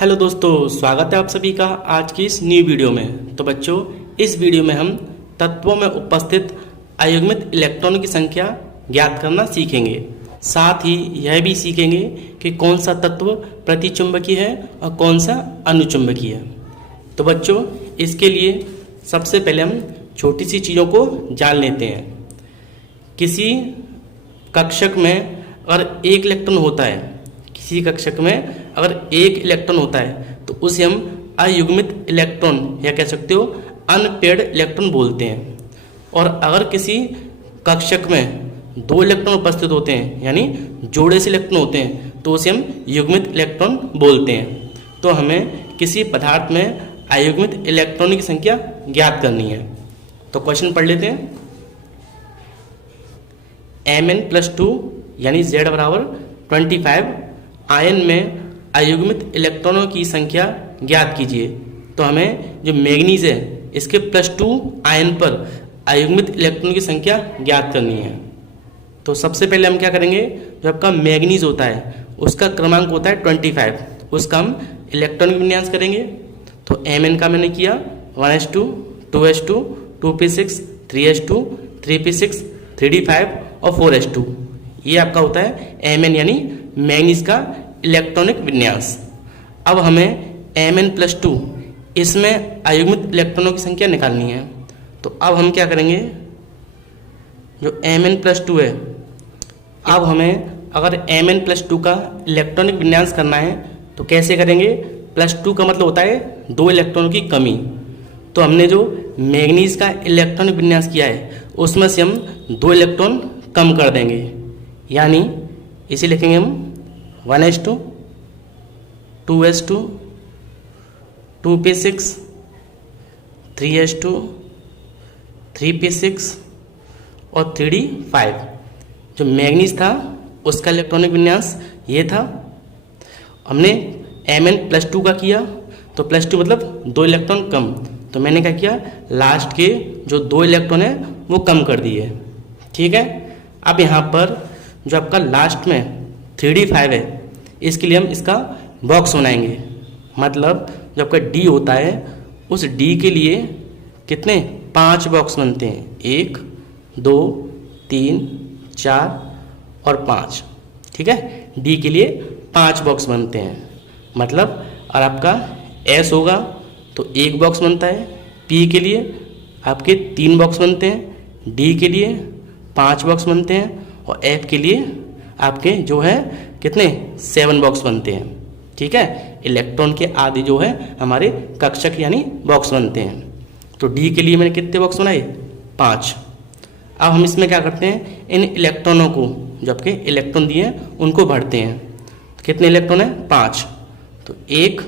Hello दोस्तों, स्वागत है आप सभी का आज की इस न्यू वीडियो में। तो बच्चों, इस वीडियो में हम तत्वों में उपस्थित अयुग्मित इलेक्ट्रॉनों की संख्या ज्ञात करना सीखेंगे। साथ ही यह भी सीखेंगे कि कौन सा तत्व प्रतिचुंबकीय है और कौन सा अनुचुंबकीय है। तो बच्चों, इसके लिए सबसे पहले हम छोटी सी चीज़ों को जान लेते हैं। किसी कक्षक में अगर एक इलेक्ट्रॉन होता है, किसी कक्षक में अगर एक इलेक्ट्रॉन होता है तो उसे हम अयुग्मित इलेक्ट्रॉन या कह सकते हो अनपेयर्ड इलेक्ट्रॉन बोलते हैं। और अगर किसी कक्षक में दो इलेक्ट्रॉन उपस्थित होते हैं यानी जोड़े से इलेक्ट्रॉन होते हैं तो उसे हम युग्मित इलेक्ट्रॉन बोलते हैं। तो हमें किसी पदार्थ में अयुग्मित इलेक्ट्रॉनों की संख्या ज्ञात करनी है। तो क्वेश्चन पढ़ लेते हैं। Mn+2 यानी Z बराबर 25 आयन में अयुग्मित इलेक्ट्रॉनों की संख्या ज्ञात कीजिए। तो हमें जो मैग्नीज है इसके +2 आयन पर अयुग्मित इलेक्ट्रॉनों की संख्या ज्ञात करनी है। तो सबसे पहले हम क्या करेंगे, जो आपका मैग्नीज होता है उसका क्रमांक होता है 25, उसका हम इलेक्ट्रॉनिक विन्यास करेंगे। तो Mn का मैंने किया 1s2 2s2 2p6 3s2 3p6 3d5 और 4s2। ये आपका होता है Mn यानी मैग्नीज का इलेक्ट्रॉनिक विन्यास। अब हमें Mn+2 इसमें अयुग्मित इलेक्ट्रॉनों की संख्या निकालनी है। तो अब हम क्या करेंगे, जो Mn+2 है, अब हमें अगर Mn+2 का इलेक्ट्रॉनिक विन्यास करना है तो कैसे करेंगे। +2 का मतलब होता है दो इलेक्ट्रॉनों की कमी। तो हमने जो मैग्नीज का इलेक्ट्रॉनिक विन्यास किया है उसमें से हम दो इलेक्ट्रॉन कम कर देंगे, यानी इसे लिखेंगे हम 1s2 2s2 2p6 3s2 3p6 और 3d5। जो मैग्नीज था उसका इलेक्ट्रॉनिक विन्यास ये था। हमने Mn+2 का किया तो +2 मतलब दो इलेक्ट्रॉन कम। तो मैंने क्या किया, लास्ट के जो दो इलेक्ट्रॉन है वो कम कर दिए। ठीक है। अब यहाँ पर जो आपका लास्ट में 3d5 है, इसके लिए हम इसका बॉक्स बनाएंगे। मतलब जो आपका D होता है उस D के लिए कितने 5 बॉक्स बनते हैं, 1 2 3 4 और 5। ठीक है, D के लिए 5 बॉक्स बनते हैं। मतलब और आपका S होगा तो 1 बॉक्स बनता है, P के लिए आपके 3 बॉक्स बनते हैं, D के लिए 5 बॉक्स बनते हैं और F के लिए आपके जो है कितने 7 बॉक्स बनते हैं। ठीक है, इलेक्ट्रॉन के आदि जो है हमारे कक्षक यानी बॉक्स बनते हैं। तो D के लिए मैंने कितने बॉक्स बनाए, 5। अब हम इसमें क्या करते हैं, इन इलेक्ट्रॉनों को जो आपके इलेक्ट्रॉन दिए हैं उनको भरते हैं। तो कितने इलेक्ट्रॉन है, 5। तो 1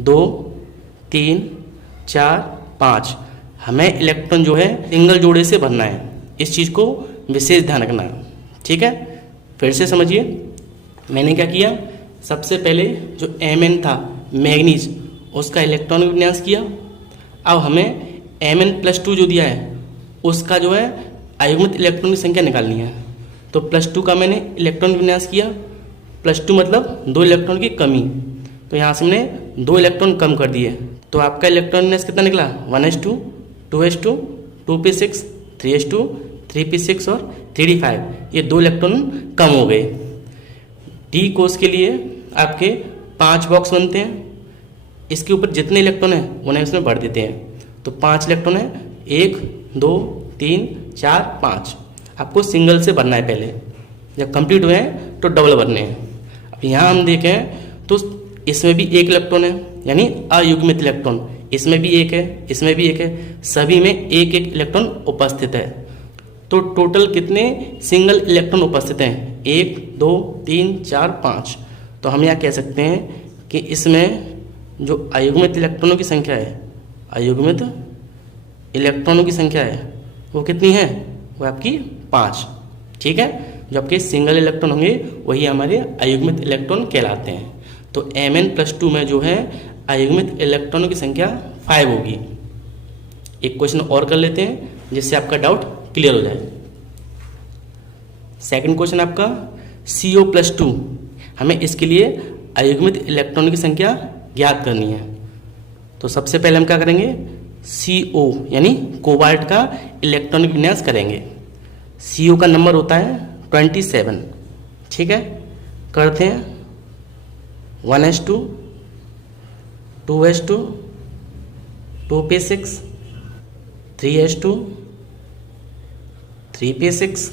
2 3 4 5 हमें इलेक्ट्रॉन जो है सिंगल जोड़े से भरना है। इस चीज़ को विशेष ध्यान रखना है। ठीक है, फिर से समझिए। मैंने क्या किया, सबसे पहले जो Mn था मैग्नीज उसका इलेक्ट्रॉनिक विन्यास किया। अब हमें Mn+2 जो दिया है उसका जो है अयुग्मित इलेक्ट्रॉन की संख्या निकालनी है। तो +2 का मैंने इलेक्ट्रॉन विन्यास किया। +2 मतलब दो इलेक्ट्रॉन की कमी। तो यहाँ से मैंने दो इलेक्ट्रॉन कम कर दिए। तो आपका इलेक्ट्रॉन विन्यास कितना निकला, 1s2 2s2 2p6 3s2 3p6 और 3d5। ये दो इलेक्ट्रॉन कम हो गए। D कोष के लिए आपके 5 बॉक्स बनते हैं। इसके ऊपर जितने इलेक्ट्रॉन हैं उन्हें इसमें भर देते हैं। तो 5 इलेक्ट्रॉन है, 1 2 3 4 5। आपको सिंगल से भरना है पहले, जब कंप्लीट हुए हैं तो डबल भरने हैं। अब यहाँ हम देखें तो इसमें भी 1 इलेक्ट्रॉन है यानी अयुग्मित इलेक्ट्रॉन। इसमें भी 1 है, इसमें भी 1 है, सभी में 1 1 इलेक्ट्रॉन उपस्थित है। तो टोटल कितने सिंगल इलेक्ट्रॉन उपस्थित हैं, 1 2 3 4 5। तो हम यहाँ कह सकते हैं कि इसमें जो अयुग्मित इलेक्ट्रॉनों की संख्या है, अयुग्मित इलेक्ट्रॉनों की संख्या है वो कितनी है, वो आपकी 5। ठीक है, जो आपके सिंगल इलेक्ट्रॉन होंगे वही हमारे अयुग्मित इलेक्ट्रॉन कहलाते हैं। तो Mn+2 में जो है अयुग्मित इलेक्ट्रॉनों की संख्या 5 होगी। एक क्वेश्चन और कर लेते हैं जिससे आपका डाउट क्लियर हो जाए। सेकंड क्वेश्चन आपका CO+2, हमें इसके लिए अयुग्मित इलेक्ट्रॉन की संख्या ज्ञात करनी है। तो सबसे पहले हम क्या करेंगे, CO यानी कोबाल्ट का इलेक्ट्रॉनिक विन्यास करेंगे। CO का नंबर होता है 27, ठीक है। करते हैं 1s2 2s2 2p6 3s2 3p6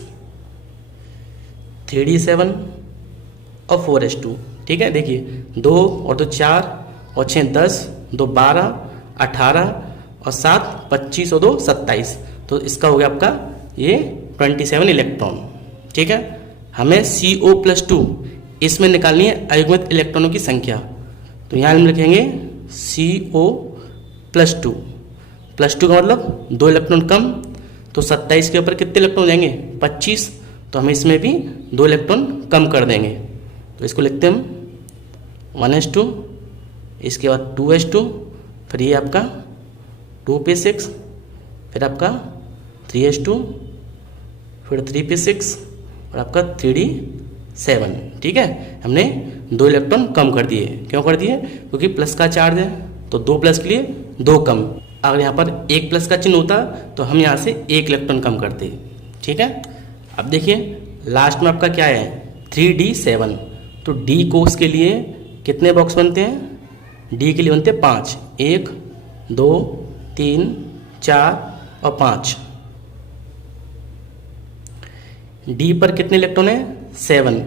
3d7 और 4s2, ठीक है। देखिए 2 और 2 4 और 6 10, 2 12, 18 और 7 25 और 2 27। तो इसका हो गया आपका ये 27 इलेक्ट्रॉन, ठीक है। हमें CO+2 इसमें निकालनी है अयुग्मित इलेक्ट्रॉनों की संख्या। तो यहाँ हम लिखेंगे CO+2, +2 का मतलब 2 इलेक्ट्रॉन कम, तो 27 के ऊपर कितने इलेक्ट्रॉन हो जाएंगे 25, तो हम इसमें भी 2 इलेक्ट्रॉन कम कर देंगे। तो इसको लिखते हैं हम 1s2, इसके बाद 2s2, फिर ये आपका 2p6, फिर आपका 3s2, फिर 3p6 और आपका 3d7, ठीक है। हमने 2 इलेक्ट्रॉन कम कर दिए। क्यों कर दिए, क्योंकि प्लस का चार्ज है तो 2 प्लस के लिए 2 कम। अगर यहाँ पर 1 प्लस का चिन्ह होता तो हम यहाँ से 1 इलेक्ट्रॉन कम करते, ठीक है। अब देखिए लास्ट में आपका क्या है 3d7, तो डी कोर्स के लिए कितने बॉक्स बनते हैं, डी के लिए बनते हैं 5, 1 2 3 4 और 5। डी पर कितने इलेक्ट्रॉन है 7,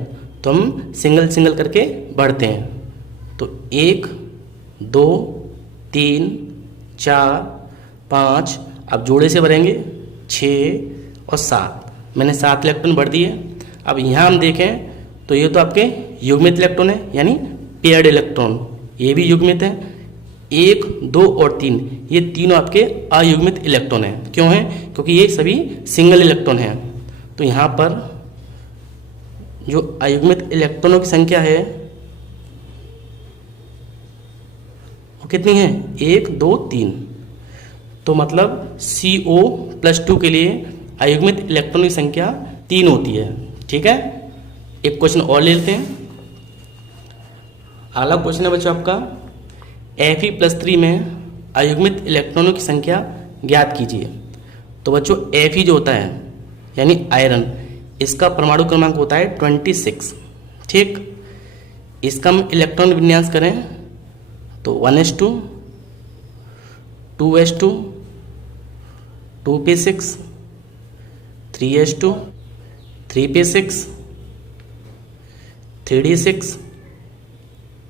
तो हम सिंगल सिंगल करके बढ़ते हैं। तो 1 2 3 4 5, अब जोड़े से भरेंगे 6 और 7, मैंने 7 इलेक्ट्रॉन भर दिए। अब यहाँ हम देखें तो ये तो आपके युग्मित इलेक्ट्रॉन है, यानी पेयर्ड इलेक्ट्रॉन, ये भी युग्मित है। 1 2 और 3 ये तीनों आपके अयुग्मित इलेक्ट्रॉन हैं। क्यों है, क्योंकि ये सभी सिंगल इलेक्ट्रॉन हैं। तो यहाँ पर जो अयुग्मित इलेक्ट्रॉनों की संख्या है वो कितनी है 1 2 3, तो मतलब CO+2 के लिए अयुग्मित इलेक्ट्रॉन की संख्या 3 होती है, ठीक है। एक क्वेश्चन और ले लेते हैं। अगला क्वेश्चन है बच्चों आपका Fe+3 में अयुग्मित इलेक्ट्रॉनों की संख्या ज्ञात कीजिए। तो बच्चों Fe जो होता है यानी आयरन, इसका परमाणु क्रमांक होता है 26, ठीक। इसका हम इलेक्ट्रॉन विन्यास करें तो 1s2 2s2 2p6 3s2 3p6 3d6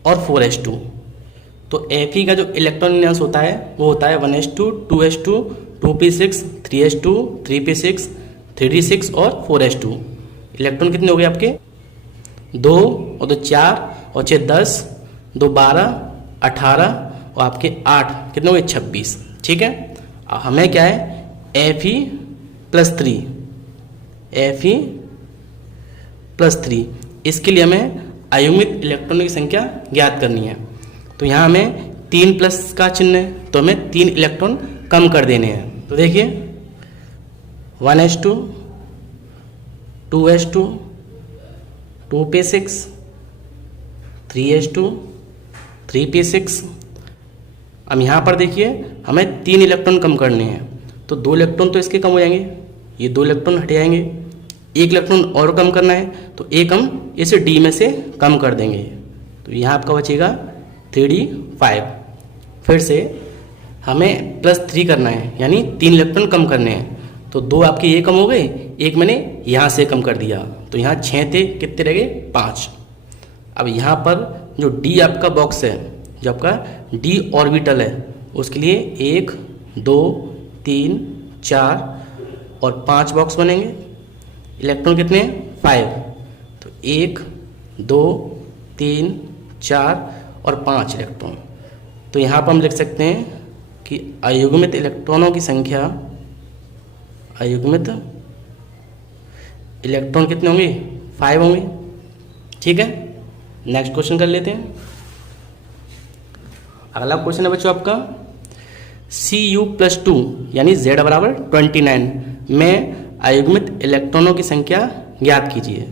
और 4s2। तो Fe का जो इलेक्ट्रॉन विन्यास होता है वो होता है 1s2 2s2 2p6 3s2 3p6 3d6 और 4s2। इलेक्ट्रॉन कितने हो गए आपके 2 और 2 4 और 6 10, 2 12 18 और आपके 8 कितने हो गए 26, ठीक है। हमें क्या है Fe+3, Fe+3, इसके लिए हमें अयुग्मित इलेक्ट्रॉनों की संख्या ज्ञात करनी है। तो यहाँ हमें 3 प्लस का चिन्ह है तो हमें 3 इलेक्ट्रॉन कम कर देने हैं। तो देखिए 1s2 2s2 2p6 3s2 3p6। अब यहाँ पर देखिए हमें 3 इलेक्ट्रॉन कम करने हैं, तो 2 इलेक्ट्रॉन तो इसके कम हो जाएंगे, ये 2 इलेक्ट्रॉन हट जाएंगे। 1 इलेक्ट्रॉन और कम करना है तो एक हम इसे डी में से कम कर देंगे, तो यहाँ आपका बचेगा 3d5। फिर से हमें +3 करना है, यानी 3 इलेक्ट्रॉन कम करने हैं। तो 2 आपके ये कम हो गए, एक मैंने यहाँ से कम कर दिया, तो यहाँ 6 थे, कितने रह गए 5। अब यहाँ पर जो डी आपका बॉक्स है, जो आपका डी ऑर्बिटल है, उसके लिए 1 2 3 4 और 5 बॉक्स बनेंगे। इलेक्ट्रॉन कितने 5, तो 1 2 3 4 और 5 इलेक्ट्रॉन। तो यहाँ पर हम लिख सकते हैं कि अयुग्मित इलेक्ट्रॉनों की संख्या, अयुग्मित इलेक्ट्रॉन कितने होंगे 5 होंगे, ठीक है। नेक्स्ट क्वेश्चन कर लेते हैं। अगला क्वेश्चन है बच्चों आपका Cu+2 यानी Z बराबर 29 में अयुग्मित इलेक्ट्रॉनों की संख्या ज्ञात कीजिए।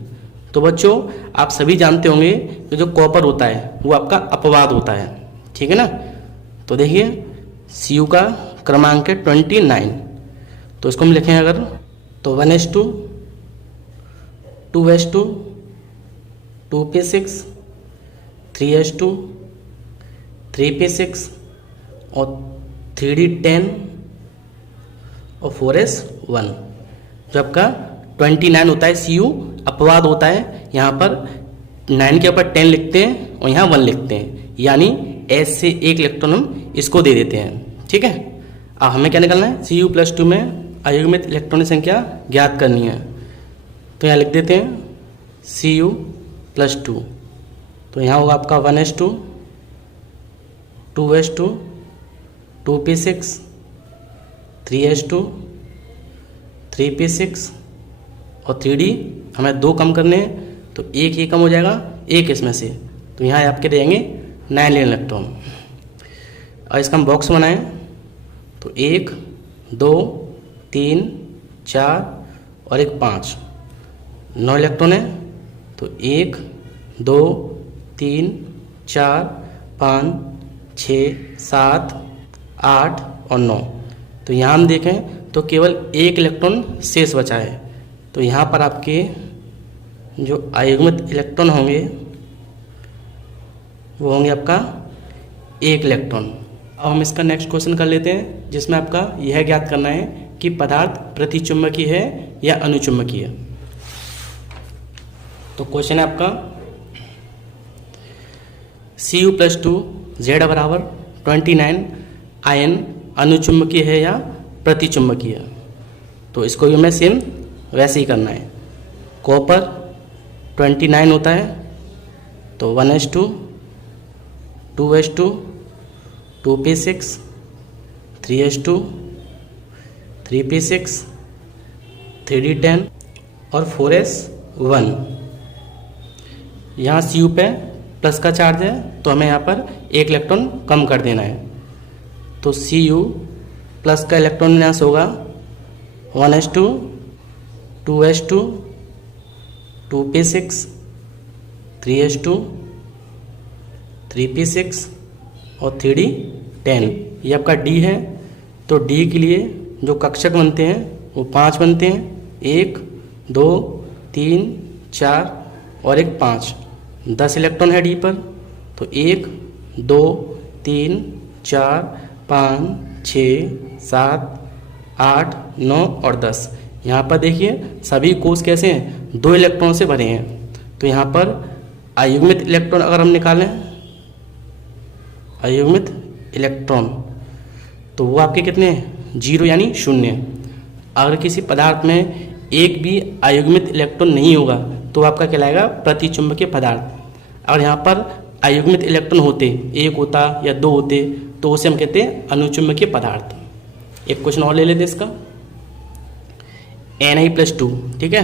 तो बच्चों आप सभी जानते होंगे कि जो कॉपर होता है वो आपका अपवाद होता है, ठीक है ना। तो देखिए Cu का क्रमांक है 29, तो इसको हम लिखें अगर तो 1s2 2s2 2p6 3s2 3p6 और 3d10 और 4s1। जो आपका 29 होता है Cu अपवाद होता है, यहाँ पर 9 के ऊपर 10 लिखते हैं और यहाँ 1 लिखते हैं, यानी S से एक इलेक्ट्रॉन हम इसको दे देते हैं। ठीक है, अब हमें क्या निकालना है, Cu+2 में अयुग्मित इलेक्ट्रॉन की संख्या ज्ञात करनी है। तो यहाँ लिख देते हैं Cu+2, तो यहाँ होगा आपका 1s2 2s2 2p6 3s2 3p6 और 3d हमें 2 कम करने हैं, तो एक ही कम हो जाएगा एक इसमें से, तो यहाँ आपके रहेंगे 9 इलेक्ट्रॉन। और इसका हम बॉक्स बनाएं तो 1 2 3 4 और एक 5, 9 इलेक्ट्रॉन है। तो 1 2 3 4 5 6 7 8 और 9, तो यहाँ हम देखें तो केवल एक इलेक्ट्रॉन शेष बचा है। तो यहाँ पर आपके जो अयुग्मित इलेक्ट्रॉन होंगे वो होंगे आपका 1 इलेक्ट्रॉन। अब हम इसका नेक्स्ट क्वेश्चन कर लेते हैं, जिसमें आपका यह ज्ञात करना है कि पदार्थ प्रतिचुंबकीय है या अनुचुंबकीय। तो क्वेश्चन है आपका Cu+2 Z बराबर 29 आयन अनुचुंबकीय है या प्रतिचुंबकीय। तो इसको भी हमें सेम वैसे ही करना है। कॉपर 29 होता है, तो 1s2 2s2 2p6 3s2 3p6 3d10 और 4s1। यहाँ Cu पे प्लस का चार्ज है, तो हमें यहाँ पर एक इलेक्ट्रॉन कम कर देना है। तो Cu प्लस का इलेक्ट्रॉन विन्यास होगा 1s2 2s2 2p6 3s2 3p6 और 3d10। ये आपका D है, तो D के लिए जो कक्षक बनते हैं वो 5 बनते हैं, 1 2 3 4 और एक 5, 10 इलेक्ट्रॉन है D पर। तो 1 2 3 4 5 6 7 8 9 और 10। यहाँ पर देखिए सभी कोष कैसे हैं, 2 इलेक्ट्रॉन से भरे हैं। तो यहाँ पर अयुग्मित इलेक्ट्रॉन अगर हम निकालें, अयुग्मित इलेक्ट्रॉन, तो वो आपके कितने हैं, 0 यानी 0। अगर किसी पदार्थ में एक भी अयुग्मित इलेक्ट्रॉन नहीं होगा तो आपका कहलाएगा प्रतिचुंबकीय पदार्थ। अगर यहाँ पर अयुग्मित इलेक्ट्रॉन होते, 1 होता या 2 होते, तो उसे हम कहते हैं अनुचुंबकीय पदार्थ। एक क्वेश्चन और ले लेते इसका, Ni+2। ठीक है,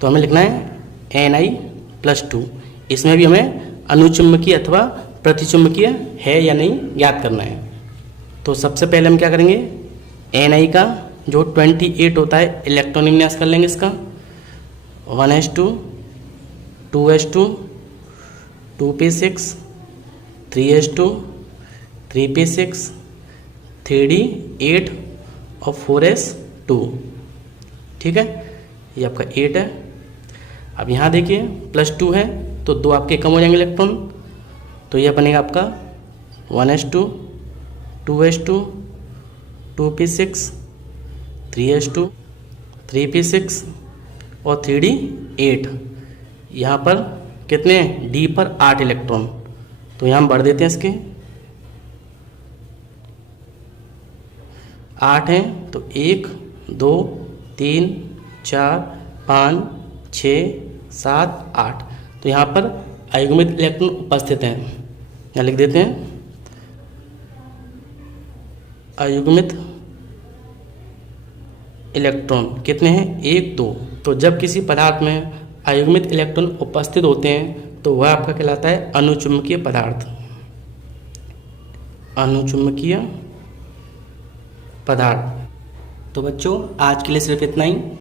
तो हमें लिखना है Ni+2। इसमें भी हमें अनुचुंबकीय अथवा प्रतिचुंबकीय है या नहीं ज्ञात करना है। तो सबसे पहले हम क्या करेंगे, Ni का जो 28 होता है इलेक्ट्रॉन विन्यास कर लेंगे इसका, 1s2 2s2 2p6 3s2 3p6 3d8 और 4s2। ठीक है, ये आपका 8 है। अब यहाँ देखिए +2 है, तो 2 आपके कम हो जाएंगे इलेक्ट्रॉन, तो यह बनेगा आपका 1s2 2s2 2p6 3s2 3p6 और 3d8। यहाँ पर कितने हैं, D पर 8 इलेक्ट्रॉन, तो यहाँ हम बढ़ देते हैं इसके 8 हैं। तो 1 2 3 4 5 6 7 8, तो यहाँ पर अयुग्मित इलेक्ट्रॉन उपस्थित हैं। यहाँ लिख देते हैं अयुग्मित इलेक्ट्रॉन कितने हैं, 1 2। तो जब किसी पदार्थ में अयुग्मित इलेक्ट्रॉन उपस्थित होते हैं तो वह आपका कहलाता है अनुचुंबकीय पदार्थ, अनुचुंबकीय पदार्थ। तो बच्चों आज के लिए सिर्फ इतना ही।